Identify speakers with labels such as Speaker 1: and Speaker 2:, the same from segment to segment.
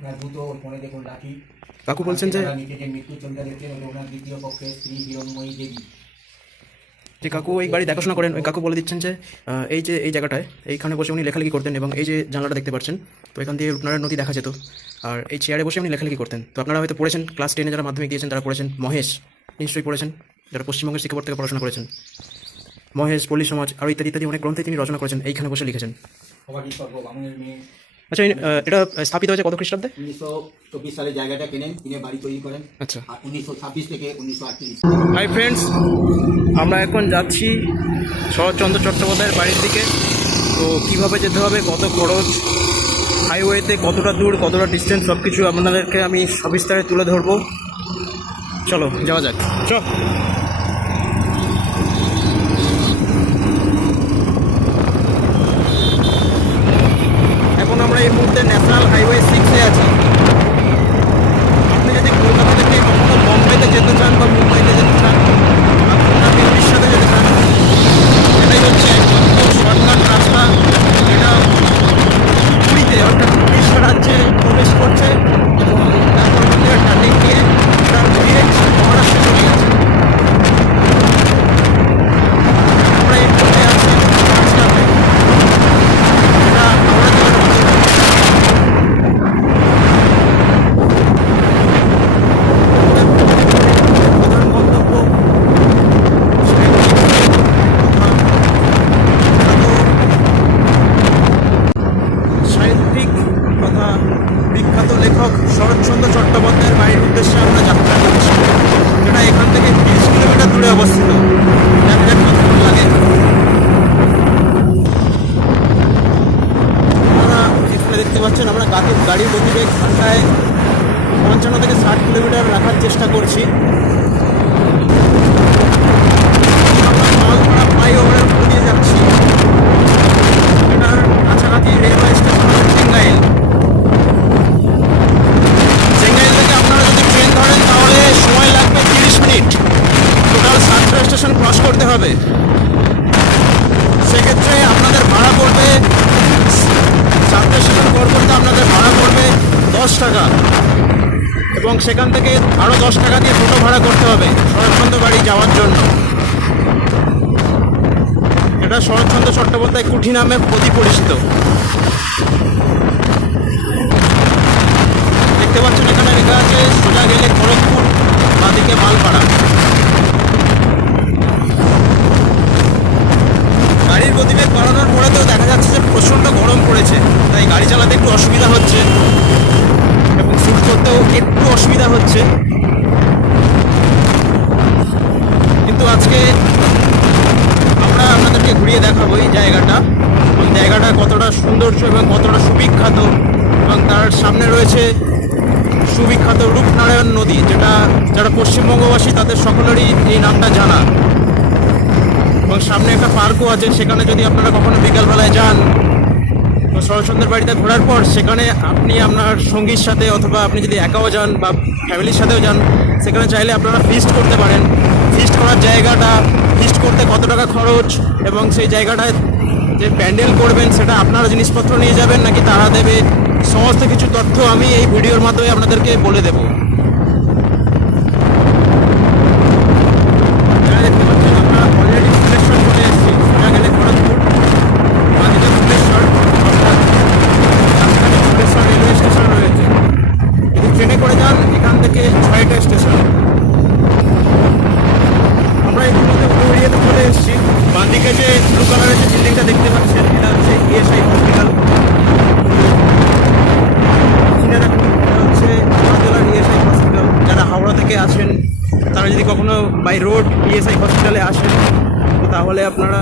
Speaker 1: আপনার দ্রুত ফোনে দেখুন রাখি
Speaker 2: কাকু বলছেন যে
Speaker 1: যে দেখছেন ওনার দ্বিতীয় পক্ষে স্ত্রী হিরণময়ী দেবী।
Speaker 2: যে কাকু এই বাড়ি দেখাশোনা করেন ওই কাকু বলে দিচ্ছেন যে এই যে এই জায়গাটায় এইখানে বসে উনি লেখালেখি করতেন এবং এই যে জানলাটা দেখতে পাচ্ছেন তো এখান দিয়ে রূপনারায়ণ নদী দেখা যেত। আর এই চেয়ারে বসে উনি লেখালেখি করতেন। তো আপনারা হয়তো পড়েছেন ক্লাস টেনে যারা মাধ্যমিক দিয়েছেন তারা পড়েছেন মহেশ নিশ্চয়ই পড়েছেন যারা পশ্চিমবঙ্গের শিক্ষা বোর্ড থেকে পড়াশোনা করেছেন। মহেশ পল্লী সমাজ আর ইত্যাদি ইত্যাদি অনেক গ্রন্থে তিনি রচনা করেছেন এইখানে বসে লিখেছেন। আচ্ছা এটা স্থাপিত হয়েছে কত খ্রিস্টাব্দে?
Speaker 1: উনিশশো চব্বিশ সালে জায়গাটা কেনেন? কিনে বাড়ি তৈরি করেন।
Speaker 2: আচ্ছা।
Speaker 1: উনিশশো ছাব্বিশ থেকে উনিশশো আটত্রিশ।
Speaker 2: হাই ফ্রেন্ডস আমরা এখন যাচ্ছি শরৎচন্দ্র চট্টোপাধ্যায়ের বাড়ির দিকে। তো কীভাবে যেতে হবে? কত খরচ? হাইওয়েতে কতটা দূর কতটা ডিস্টেন্স সব কিছু আপনাদেরকে আমি সবিস্তারে তুলে ধরবো। চলো যাওয়া যাক। চ এবং সেখান থেকে আরও দশ টাকা দিয়ে টোটো ভাড়া করতে হবে শরৎচন্দ্র বাড়ি যাওয়ার জন্য। এটা শরৎচন্দ্র চট্টোপাধ্যায় কুঠি নামে অতি পরিচিত দেখতে পাচ্ছেন এখানে লেখা আছে, সোজা গেলে খড়গপুর, বাঁদিকে মালপাড়া। গাড়ির গতিবেগ বাড়ানোর পরে তো দেখা যাচ্ছে যে প্রচণ্ড গরম পড়েছে, তাই গাড়ি চালাতে একটু অসুবিধা হচ্ছে। এবং শুট করতেও একটু অসুবিধা হচ্ছে। কিন্তু আজকে আমরা আপনাদেরকে ঘুরিয়ে দেখাবো এই জায়গাটা। এবং জায়গাটা কতটা সৌন্দর্য এবং কতটা সুবিখ্যাত। এবং তার সামনে রয়েছে সুবিখ্যাত রূপনারায়ণ নদী, যেটা যারা পশ্চিমবঙ্গবাসী, তাদের সকলেরই এই নামটা জানা। এবং সামনে একটা পার্কও আছে, সেখানে যদি আপনারা কখনো বিকালবেলায় যান তো শরৎচন্দ্রের বাড়িতে ঘোরার পর সেখানে আপনি আপনার সঙ্গীর সাথে অথবা আপনি যদি একাও যান বা ফ্যামিলির সাথেও যান, সেখানে চাইলে আপনারা ফিস্ট করতে পারেন। ফিস্ট করার জায়গাটা ফিস্ট করতে কত টাকা খরচ এবং সেই জায়গাটায় যে প্যান্ডেল করবেন, সেটা আপনারা জিনিসপত্র নিয়ে যাবেন নাকি তারা দেবে? সমস্ত কিছু তথ্য আমি এই ভিডিওর মাধ্যমে আপনাদেরকে বলে দেবো যারা দেখতে পাচ্ছেন আমরা অলরেডি ভুবনেশ্বর চলে এসেছি সোজা গেলে খড়গপুর বাদিকে ভুবনেশ্বর অর্থাৎ মাঝখানে ভুবনেশ্বর রেলওয়ে স্টেশন রয়েছে যদি ট্রেনে করে যান এখান থেকে ছয়টা স্টেশন আমরা এই মুহূর্তে উড়িয়ে চলে এসেছি বাঁদিকে যে ব্লু কালারের যে বিল্ডিংটা দেখতে পাচ্ছেন এটা হচ্ছে ইএসআই হসপিটাল চিনে রাখুন এটা হচ্ছে হাওড়া জেলার ইএসআই হসপিটাল থেকে আসেন, তারা যদি কখনো বাই রোড ইএসআই হসপিটালে আসেন তাহলে আপনারা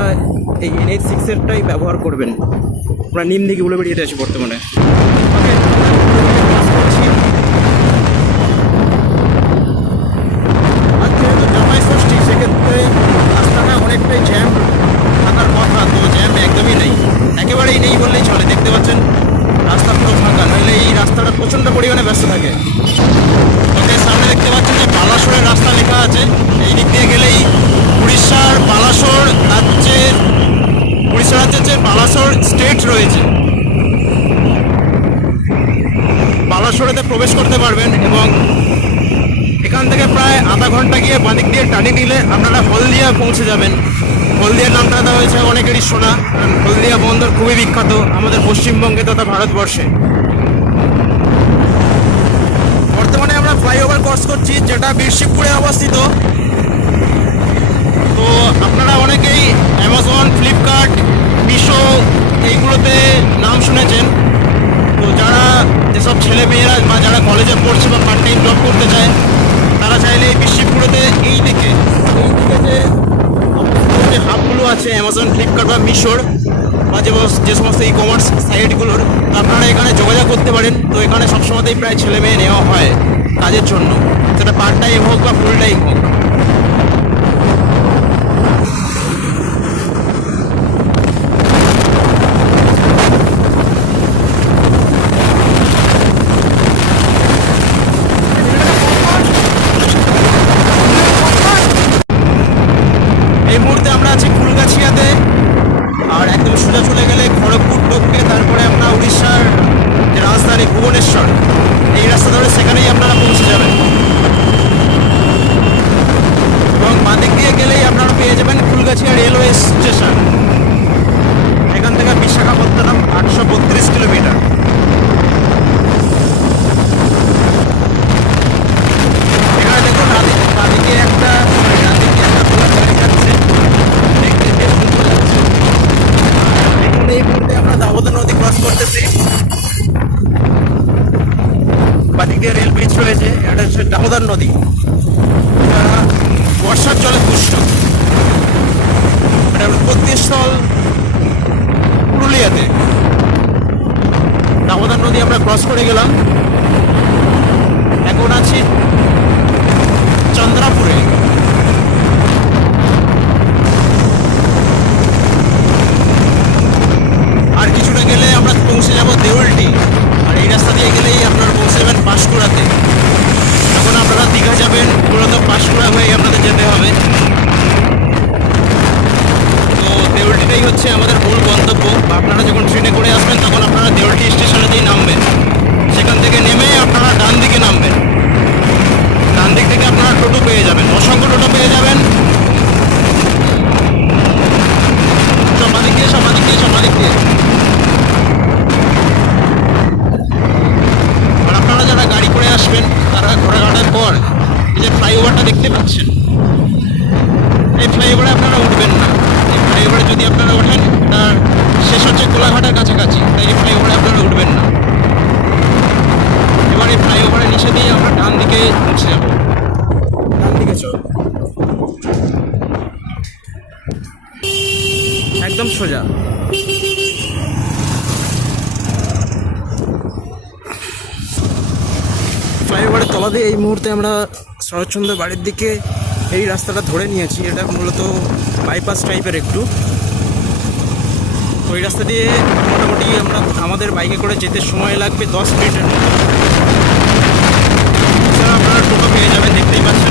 Speaker 2: এই এনএইচ সিক্সেরটাই ব্যবহার করবেন। আমরা নিম দিকে উলে বেরিয়ে আছি বর্তমানে ওকে ক্লাস করছি আজ যেহেতু জামাই ষষ্ঠী সেক্ষেত্রে রাস্তাটা অনেকটাই জ্যাম থাকার কথা তো জ্যাম একদমই নেই একেবারেই নেই বললেই চলে দেখতে পাচ্ছেন রাস্তা পুরো ফাঁকা নইলে এই রাস্তাটা প্রচণ্ড পরিমাণে ব্যস্ত থাকে ওকে সামনে দেখতে পাচ্ছেন যে বালাসোরের রাস্তা লেখা আছে এই দিক দিয়ে গেলেই উড়িষ্যার বালাসোর রাজ্যের উড়িষ্যা রাজ্যের যে বালাসোর স্টেট রয়েছে। বালাসোর মিশরেতে প্রবেশ করতে পারবেন এবং এখান থেকে প্রায় আধা ঘণ্টা গিয়ে বাদিক দিয়ে টানি নিলে আপনারা হলদিয়া পৌঁছে যাবেন। হলদিয়ার নামটা দেওয়া হয়েছে অনেকেরই শোনা। কারণ হলদিয়া বন্দর খুবই বিখ্যাত আমাদের পশ্চিমবঙ্গে তথা ভারতবর্ষে। বর্তমানে আমরা ফ্লাইওভার ক্রস করছি, যেটা বীরশিবপুরে অবস্থিত। তো আপনারা অনেকেই অ্যামাজন ফ্লিপকার্ট মিশো এইগুলোতে নাম শুনেছেন। তো যারা যেসব ছেলে মেয়েরা বা যারা কলেজে পড়ছে বা পার্ট টাইম জব করতে চায়, তারা চাইলে এই বৃষ্টিপুরতে এই দিকে এই দিকে যে যে হাবগুলো আছে অ্যামাজন ফ্লিপকার্ট বা মিশোর বা যে যে সমস্ত ই কমার্স সাইটগুলোর আপনারা এখানে যোগাযোগ করতে পারেন। তো এখানে সবসময়তেই প্রায় ছেলে মেয়ে নেওয়া হয় কাজের জন্য। সেটা পার্ট টাইম হোক বা ফুল টাইম হোক এই মুহূর্তে আমরা আছি ফুলগাছিয়াতে আর একদম সোজা চলে খড়গপুর তারপরে আপনার উড়িষ্যার রাজধানী ভুবনেশ্বর, এই রাস্তা ধরে সেখানেই আপনারা পৌঁছে যাবেন। এবং বাদিক দিয়ে গেলেই আপনারা পেয়ে যাবেন ফুলগাছিয়া রেলওয়ে স্টেশন। এখান থেকে বিশাখাপত্তনম আটশো বত্রিশ কিলোমিটার এখানে দেখুন ডান- ডানদিকে একটা sorry, ডানদিকে একটা খোলা গাড়ি যাচ্ছে দেখতে বেশ সুন্দর লাগছে আর দেখুন এই মুহূর্তে আমরা দামোদর নদী ক্রস করতেছি বাদিক দিয়ে রেল ব্রিজ রয়েছে, এটা হচ্ছে দামোদর নদী। বর্ষার জলে পুষ্ট এটা উৎপত্তি স্থল পুরুলিয়াতে। দামোদর নদী আমরা ক্রস করে গেলাম। এখন আছি চন্দ্রাপুরে। আর কিছুটা গেলে আমরা পৌঁছে যাব দেউলটি। রাস্তা দিয়ে গেলেই আপনারা পৌঁছে যাবেন পাঁশকুড়াতে যখন আপনারা দীঘা যাবেন, মূলত পাঁশকুড়া হয়ে আপনাদের যেতে হবে। তো দেউলটিটাই হচ্ছে আমাদের মূল গন্তব্য। আপনারা যখন ট্রেনে করে আসবেন, তখন আপনারা দেউলটি স্টেশনেতেই নামবেন। সেখান থেকে নেমে আপনারা ডান দিকে নামবেন। ডান দিক থেকে আপনারা টোটো পেয়ে যাবেন, অসংখ্য টোটো পেয়ে যাবেন। সব বাদিক দিয়ে সব বাদিক দিয়ে সব বাদিক দিয়ে আর আপনারা যারা গাড়ি করে আসবেন তারা ঘোরাঘাটার পর এই যে ফ্লাইওভারটা দেখতে পাচ্ছেন। এই ফ্লাইওভারে আপনারা উঠবেন না। এই ফ্লাইওভারে যদি আপনারা ওঠেন তার শেষ হচ্ছে কোলাঘাটের কাছাকাছি তাই এই ফ্লাইওভারে আপনারা উঠবেন না। এবার এই ফ্লাইওভারের নিচে দিয়ে আমরা ডান দিকে পৌঁছে যাব। ডান দিকে চল। একদম সোজা। ফ্লাইওভারের তলা দিয়ে এই মুহূর্তে আমরা শরৎচন্দ্র বাড়ির দিকে এই রাস্তাটা ধরে নিয়েছি। এটা মূলত বাইপাস টাইপের একটু। ওই রাস্তা দিয়ে মোটামুটি আমরা আমাদের বাইকে করে যেতে সময় লাগবে দশ মিনিটের মতো। আপনারা টোটো পেয়ে যাবেন, দেখতেই পাচ্ছেন।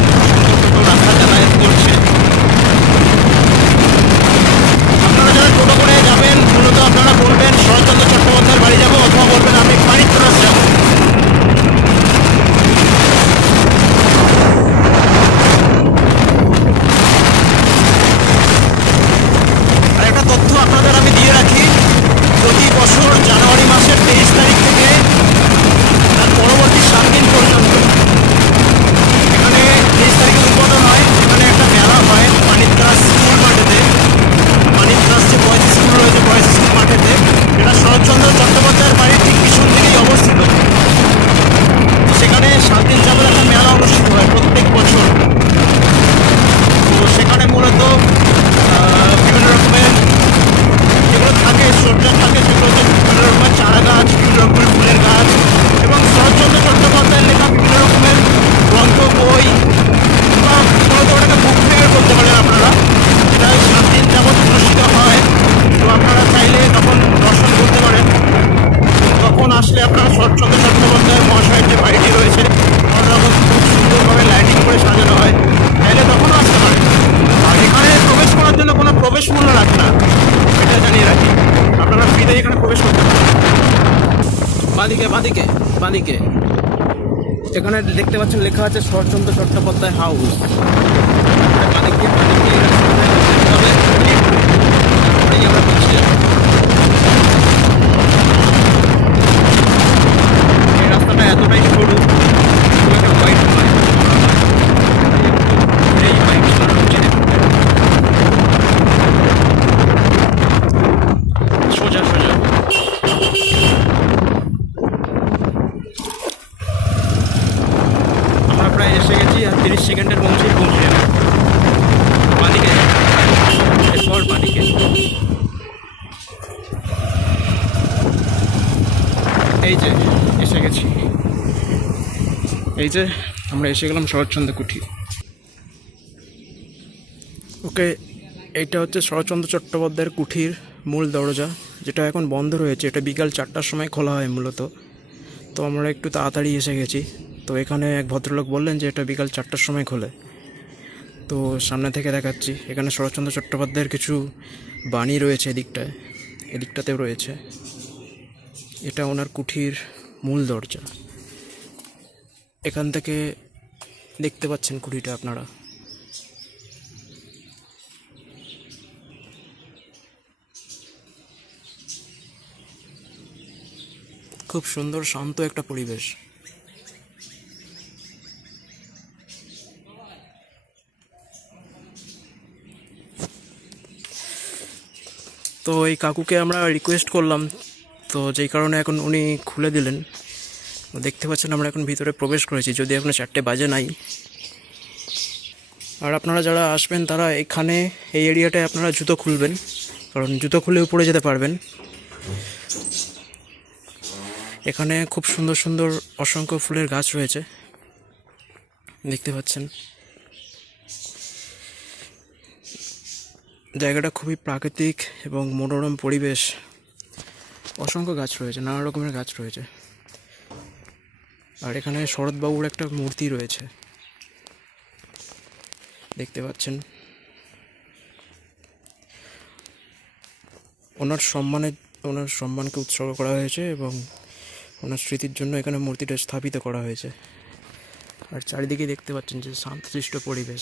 Speaker 2: রাজধানীকে এখানে
Speaker 3: দেখতে পাচ্ছেন লেখা আছে শরৎচন্দ্র চট্টোপাধ্যায় হাউস। পানি এই যে আমরা এসে গেলাম শরৎচন্দ্র কুঠি ওকে, এইটা হচ্ছে শরৎচন্দ্র চট্টোপাধ্যায়ের কুঠির মূল দরজা, যেটা এখন বন্ধ রয়েছে। এটা বিকাল চারটার সময় খোলা হয় মূলত। তো আমরা একটু তাড়াতাড়ি এসে গেছি। তো এখানে এক ভদ্রলোক বললেন যে এটা বিকাল চারটার সময় খোলে। তো সামনে থেকে দেখাচ্ছি, এখানে শরৎচন্দ্র চট্টোপাধ্যায়ের কিছু বাণী রয়েছে এদিকটায়, এদিকটাতেও রয়েছে। এটা ওনার কুঠির মূল দরজা। এখান থেকে দেখতে পাচ্ছেন কুড়িটা আপনারা। খুব সুন্দর, শান্ত একটা পরিবেশ। তো এই কাকুকে আমরা রিকোয়েস্ট করলাম, তো যেই কারণে এখন উনি খুলে দিলেন। দেখতে পাচ্ছেন আমরা এখন ভিতরে প্রবেশ করেছি, যদি এখনও চারটে বাজে নাই। আর আপনারা যারা আসবেন, তারা এখানে এই এরিয়াটায় আপনারা জুতো খুলবেন, কারণ জুতো খুলে উপরে যেতে পারবেন। এখানে খুব সুন্দর সুন্দর অসংখ্য ফুলের গাছ রয়েছে, দেখতে পাচ্ছেন। জায়গাটা খুবই প্রাকৃতিক এবং মনোরম পরিবেশ। অসংখ্য গাছ রয়েছে, নানা রকমের গাছ রয়েছে। আর এখানে শরৎবাবুর একটা মূর্তি রয়েছে। দেখতে পাচ্ছেন। ওনার সম্মানে ওনার সম্মানকে উৎসর্গ করা হয়েছে এবং ওনার স্মৃতির জন্য এখানে মূর্তিটা স্থাপিত করা হয়েছে। আর চারিদিকে দেখতে পাচ্ছেন যে শান্তশিষ্ট পরিবেশ।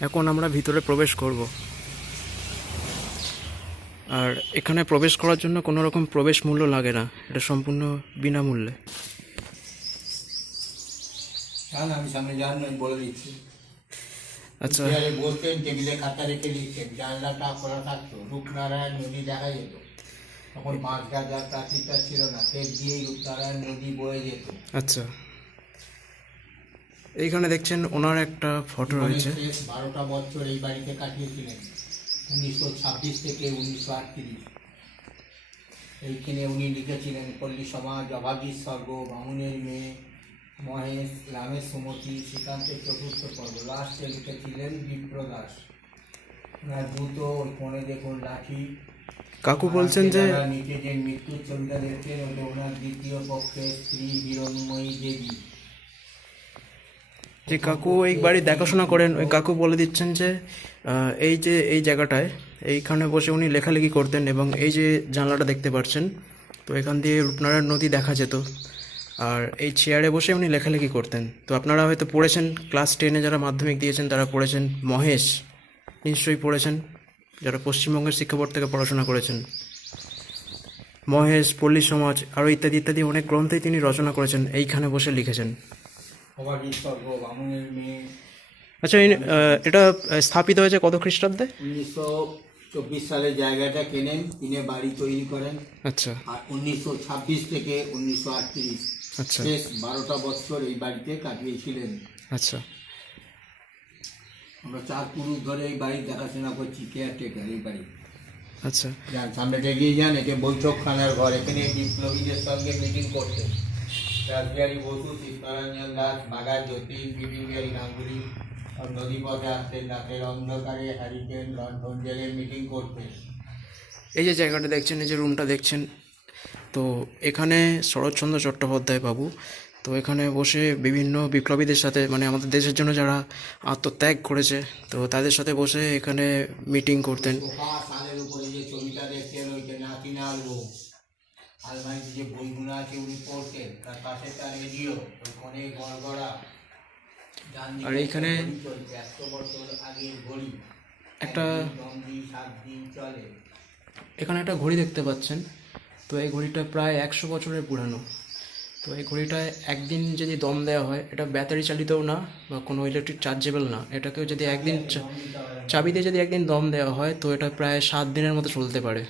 Speaker 3: এখন আমরা ভিতরে প্রবেশ করব। আর এখানে প্রবেশ করার জন্য কোনো রকম প্রবেশ মূল্য লাগে না। এটা সম্পূর্ণ বিনামূল্যে।
Speaker 1: আমি সামনে যান বলে দিচ্ছি।
Speaker 3: আচ্ছা।
Speaker 1: চেয়ারে বসতেন টেবিলে খাতা রেখে দিচ্ছেন। জানলাটা খোলা থাকতো। রূপনারায়ণ নদী দেখা যেত। তখন প্রাচীরটা ছিল না। ফের রূপনারায়ণ নদী বয়ে যেত।
Speaker 3: আচ্ছা। এইখানে দেখছেন ওনার একটা ফটো রয়েছে।
Speaker 1: বারোটা বছর এই বাড়িতে কাটিয়েছিলেন। উনিশশো ছাব্বিশ থেকে উনিশশো আটত্রিশ। এইখানে উনি লিখেছিলেন পল্লী সমাজ অভাগীর স্বর্গ বামুনের মেয়ে মহেশ রামের সুমতি শ্রীকান্তের চতুর্থ পর্ব। লাস্টে লিখেছিলেন বিপ্রদাস ওনার দ্রুত ওই কোণে দেখুন লাঠি।
Speaker 3: কাকু বলছেন যে
Speaker 1: নিচে যে মৃত্যুর ছবিটা দেখছেন ওটা ওনার দ্বিতীয় পক্ষের স্ত্রী হিরণময়ী দেবী।
Speaker 3: যে কাকু এই বাড়ি দেখাশোনা করেন, ওই কাকু বলে দিচ্ছেন যে এই যে, এই জায়গাটায়, এইখানে বসে উনি লেখালেখি করতেন এবং এই যে জানলাটা দেখতে পাচ্ছেন তো এখান দিয়ে রূপনারায়ণ নদী দেখা যেত। আর এই চেয়ারে বসে উনি লেখালেখি করতেন। তো আপনারা হয়তো পড়েছেন ক্লাস টেনে যারা মাধ্যমিক দিয়েছেন, তারা পড়েছেন মহেশ। নিশ্চয়ই পড়েছেন, যারা পশ্চিমবঙ্গের শিক্ষা বোর্ড থেকে পড়াশোনা করেছেন। মহেশ, পল্লী সমাজ আরও ইত্যাদি ইত্যাদি অনেক গ্রন্থেই তিনি রচনা করেছেন, এইখানে বসে লিখেছেন।
Speaker 1: অভাগীর স্বর্গ বামুনের মেয়ে
Speaker 3: আচ্ছা এটা স্থাপিত হয়েছে কত খ্রিস্টাব্দে?
Speaker 1: উনিশশো চব্বিশ সালে জায়গাটা কেনেন কিনে বাড়ি তৈরি করেন।
Speaker 3: আচ্ছা।
Speaker 1: আর উনিশশো ছাব্বিশ থেকে উনিশশো আটত্রিশ
Speaker 3: আচ্ছা।
Speaker 1: শেষ বারোটা বছর এই বাড়িতে কাটিয়েছিলেন।
Speaker 3: আচ্ছা।
Speaker 1: আমরা চার পুরুষ ধরে এই বাড়ি দেখাশোনা করছি কেয়ারটেকার এই বাড়ি।
Speaker 3: আচ্ছা।
Speaker 1: যান সামনে এগিয়ে যান এটা বৈঠকখানার ঘর এখানে বিপ্লবীদের সঙ্গে মিটিং করতেন। রাসবিহারী বসু চিত্তরঞ্জন দাস বাঘা জ্যোতি বিবিএল গাঙ্গুলি নদীপথে আসতেন রাতের অন্ধকারে হ্যারিকেন লন্ঠন জেলে মিটিং করতেন
Speaker 3: এই যে জায়গাটা দেখছেন এই যে রুমটা দেখছেন তো এখানে শরৎচন্দ্র চট্টোপাধ্যায় বাবু তো এখানে বসে বিভিন্ন বিপ্লবীদের সাথে মানে আমাদের দেশের জন্য যারা আত্মত্যাগ করেছে তো তাদের সাথে বসে এখানে মিটিং করতেন
Speaker 1: সোফা সালের উপরে যে ছবিটা দেখছেন ওই যে নাতিনা আলবো আলমারিতে যে বইগুলো আছে উনি পড়তেন তার পাশে তার রেডিও ওই কোণে গড়গড়া
Speaker 3: আর এইখানে
Speaker 1: একশো বছর আগের ঘড়ি
Speaker 3: একটা-
Speaker 1: সাত দিন চলে।
Speaker 3: এখানে একটা ঘড়ি দেখতে পাচ্ছেন। তো এই ঘড়িটা প্রায় একশো বছরের পুরানো। তো এই ঘড়িটায় একদিন যদি দম দেওয়া হয় এটা ব্যাটারি চালিতও না বা কোনো ইলেকট্রিক চার্জেবল না। এটাকেও যদি একদিন চা- চাবি দিয়ে যদি একদিন দম দেওয়া হয় তো এটা প্রায় সাত দিনের মতো চলতে পারে।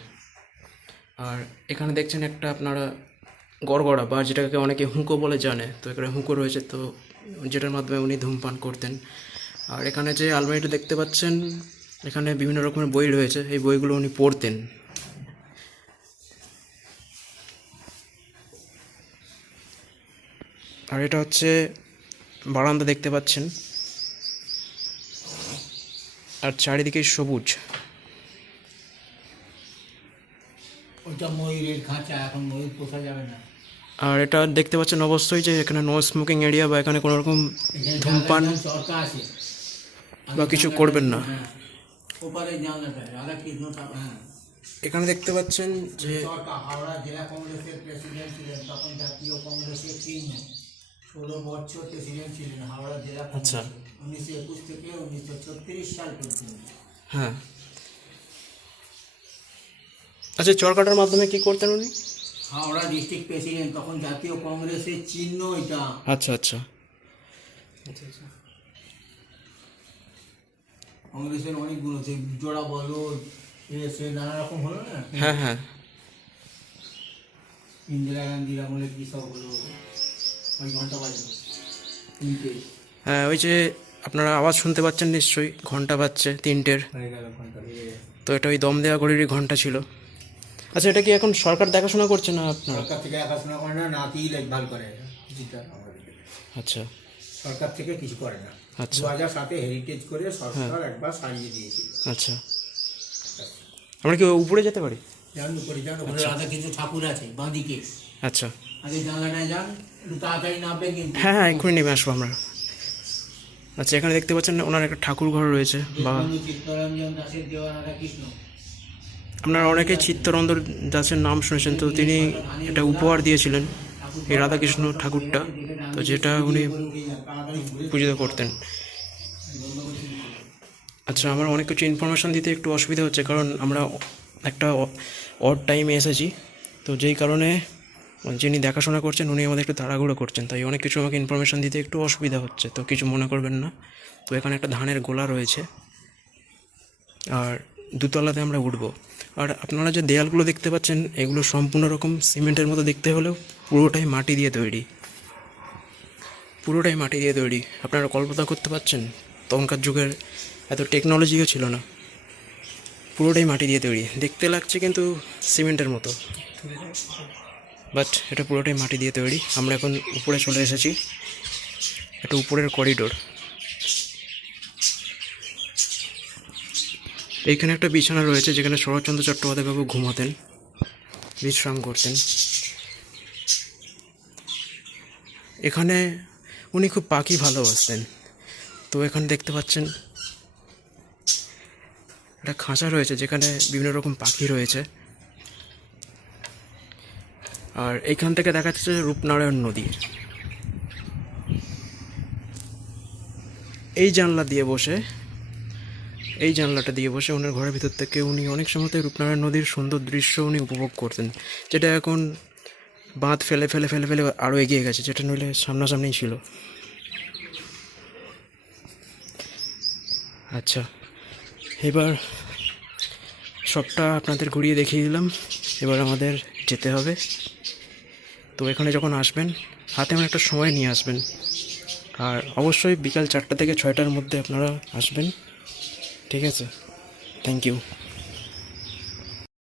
Speaker 3: আর এখানে দেখছেন একটা আপনারা গড়গড়া, বা যেটাকে অনেকে হুঁকো বলে জানে। তো এখানে হুঁকো রয়েছে, তো যেটার মাধ্যমে উনি ধূমপান করতেন। আর এখানে যে আলমারিটা দেখতে পাচ্ছেন, এখানে বিভিন্ন রকমের বই রয়েছে। এই বইগুলো উনি পড়তেন। আর এটা হচ্ছে বারান্দা দেখতে পাচ্ছেন। আর চারিদিকে সবুজ।
Speaker 1: ওইটা ময়ূরের খাঁচা এখন ময়ূর পোষা যাবে না?
Speaker 3: আর এটা দেখতে পাচ্ছেন অবশ্যই যে এখানে নো স্মোকিং এরিয়া বা এখানে কোনো রকম ধূমপান
Speaker 1: আছে।
Speaker 3: বা কিছু করবেন না।
Speaker 1: হ্যাঁ হ্যাঁ।
Speaker 3: এখানে দেখতে পাচ্ছেন যে
Speaker 1: হাওড়া জেলা কংগ্রেসের প্রেসিডেন্ট ছিলেন তখন জাতীয় কংগ্রেসের ষোলো বছর প্রেসিডেন্ট ছিলেন হাওড়া জেলা
Speaker 3: আচ্ছা।
Speaker 1: উনিশশো একুশ থেকে উনিশশো ছত্রিশ সাল পর্যন্ত।
Speaker 3: হ্যাঁ। আচ্ছা চরকাটার মাধ্যমে কি করতেন উনি?
Speaker 1: হাওড়া ডিস্ট্রিক্ট প্রেসিডেন্ট তখন জাতীয় কংগ্রেসের চিহ্ন এটা।
Speaker 3: আচ্ছা আচ্ছা।
Speaker 1: কংগ্রেসের অনেকগুলো সে জোড়া বলো এ সে নানা রকম হলো না?
Speaker 3: হ্যাঁ হ্যাঁ।
Speaker 1: ইন্দিরা গান্ধীর আমলে কি সব হলো। ওই ঘণ্টা বাজে তিনটে।
Speaker 3: হ্যাঁ ওই যে আপনারা আওয়াজ শুনতে পাচ্ছেন নিশ্চয়ই ঘণ্টা বাজছে তিনটের।
Speaker 1: হয়ে গেল ঘণ্টা
Speaker 3: তো এটা ওই দম দেওয়া ঘড়িরই ঘণ্টা ছিল। আচ্ছা এটা কি এখন সরকার দেখাশোনা করছে না আপনার?
Speaker 1: সরকার থেকে দেখাশোনা করে না নাতি দেখভাল করে। কিছুটা
Speaker 3: আচ্ছা।
Speaker 1: সরকার থেকে কিছু করে না।
Speaker 3: আচ্ছা।
Speaker 1: দু হাজার সাতে হেরিটেজ করে সরকার একবার সারিয়ে দিয়েছিল
Speaker 3: আচ্ছা। আমরা কি উপরে যেতে পারি?
Speaker 1: যান উপরে যান ওখানে রাধা কিছু ঠাকুর আছে বাঁদিকে।
Speaker 3: আচ্ছা।
Speaker 1: আগে জানলাটায় যান তাড়াতাড়ি নামবে কিন্তু।
Speaker 3: হ্যাঁ হ্যাঁ এক্ষুনি নেমে আসব আমরা। আচ্ছা এখানে দেখতে পাচ্ছেন ওনার একটা ঠাকুর ঘর রয়েছে বা
Speaker 1: কৃষ্ণ
Speaker 3: আপনারা অনেকে চিত্তরঞ্জন দাসের নাম শুনেছেন, তো তিনি এটা উপহার দিয়েছিলেন এই রাধাকৃষ্ণ ঠাকুরটা, তো যেটা উনি পূজিত করতেন। আচ্ছা আমার অনেক কিছু ইনফরমেশান দিতে একটু অসুবিধা হচ্ছে, কারণ আমরা একটা অড টাইমে এসেছি, তো যেই কারণে যিনি দেখাশোনা করছেন, উনি আমাদের একটু তাড়াহুড়ো করছেন, তাই অনেক কিছু আমাকে ইনফরমেশান দিতে একটু অসুবিধা হচ্ছে, তো কিছু মনে করবেন না। তো এখানে একটা ধানের গোলা রয়েছে, আর দুতলাতে আমরা উঠব। আর আপনারা যে দেয়ালগুলো দেখতে পাচ্ছেন, এগুলো সম্পূর্ণ রকম সিমেন্টের মতো দেখতে হলেও পুরোটাই মাটি দিয়ে তৈরি। পুরোটাই মাটি দিয়ে তৈরি। আপনারা কল্পনা করতে পারছেন, তখনকার যুগের এত টেকনোলজিও ছিল না। পুরোটাই মাটি দিয়ে তৈরি। দেখতে লাগছে কিন্তু সিমেন্টের মতো। বাট এটা পুরোটাই মাটি দিয়ে তৈরি। আমরা এখন উপরে চলে এসেছি। এটা উপরের করিডোর এইখানে একটা বিছানা রয়েছে যেখানে শরৎচন্দ্র চট্টোপাধ্যায় বাবু ঘুমাতেন, বিশ্রাম করতেন। এখানে উনি খুব পাখি ভালোবাসতেন। তো এখানে দেখতে পাচ্ছেন, একটা খাঁচা রয়েছে যেখানে বিভিন্ন রকম পাখি রয়েছে। আর এইখান থেকে দেখা যাচ্ছে রূপনারায়ণ নদী। এই জানলা দিয়ে বসে এই জানলাটা দিয়ে বসে ওনার ঘরের ভিতর থেকে উনি অনেক সময়তে রূপনারায়ণ নদীর সুন্দর দৃশ্য উনি উপভোগ করতেন, যেটা এখন বাঁধ ফেলে ফেলে ফেলে ফেলে আরও এগিয়ে গেছে, যেটা নইলে সামনাসামনি ছিল। আচ্ছা এবার সবটা আপনাদের ঘুরিয়ে দেখিয়ে দিলাম, এবার আমাদের যেতে হবে। তো এখানে যখন আসবেন, হাতে আমার একটা সময় নিয়ে আসবেন। আর অবশ্যই বিকাল চারটা থেকে ছয়টার মধ্যে আপনারা আসবেন। ঠিক আছে। Thank you